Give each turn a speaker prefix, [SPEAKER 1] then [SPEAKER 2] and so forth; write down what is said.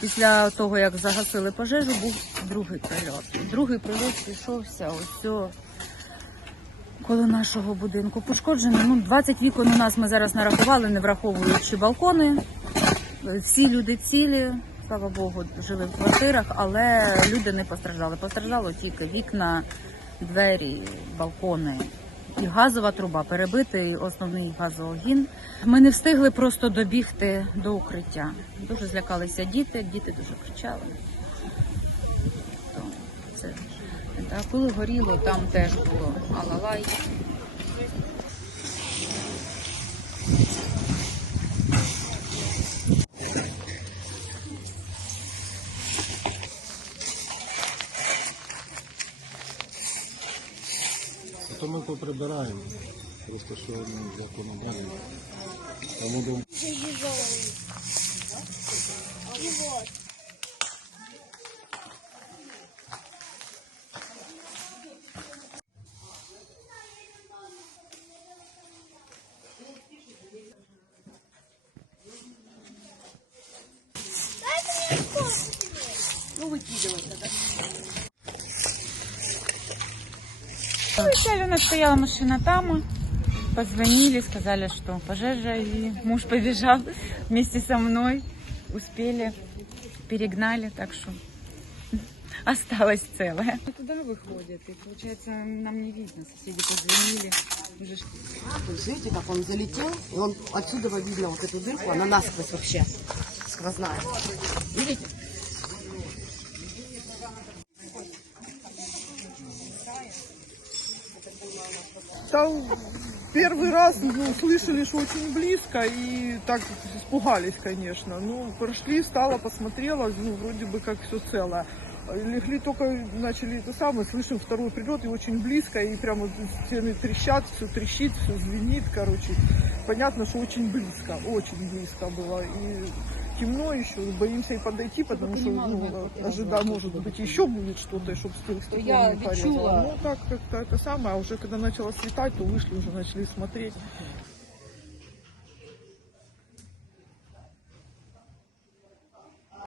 [SPEAKER 1] Після того, як загасили пожежу, був другий прильот. Другий прильот прийшовся ось коло нашого будинку. Пошкоджено ну, 20 вікон у нас ми зараз нарахували, не враховуючи балкони. Всі люди цілі, слава Богу, жили в квартирах, але люди не постраждали. Постраждало тільки вікна, двері, балкони. І газова труба перебитий основний газогін. Ми не встигли просто добігти до укриття. Дуже злякалися діти, діти дуже кричали. Це так, коли горіло, там теж було алалай.
[SPEAKER 2] То ми поприбираємо. Просто що ну, законодавно. Там будемо
[SPEAKER 1] Вначале у нас стояла машина там, позвонили, сказали, что пожежа, и муж побежал вместе со мной, успели, перегнали, так что осталась целая. Туда выходит, и получается нам не видно, соседи позвонили. Уже
[SPEAKER 3] видите, как он залетел, и он отсюда видно вот эту дырку, она насквозь вообще сквозная. Видите?
[SPEAKER 4] Там первый раз ну, слышали, что очень близко, и так испугались, конечно. Ну, прошли, стала, посмотрела, ну, вроде бы как все целое. Легли только, начали это самое, слышим второй прилет, и очень близко, и прямо стены трещат, все трещит, все звенит, короче. Понятно, что очень близко, очень близко было. И темно еще, боимся и подойти, потому что, ну, ожидаем, может быть, еще будет что-то, чтобы с тех стеклом
[SPEAKER 1] я
[SPEAKER 4] не порезало. Ну, так, как-то это самое, а уже когда начало светать, то вышли, уже начали смотреть.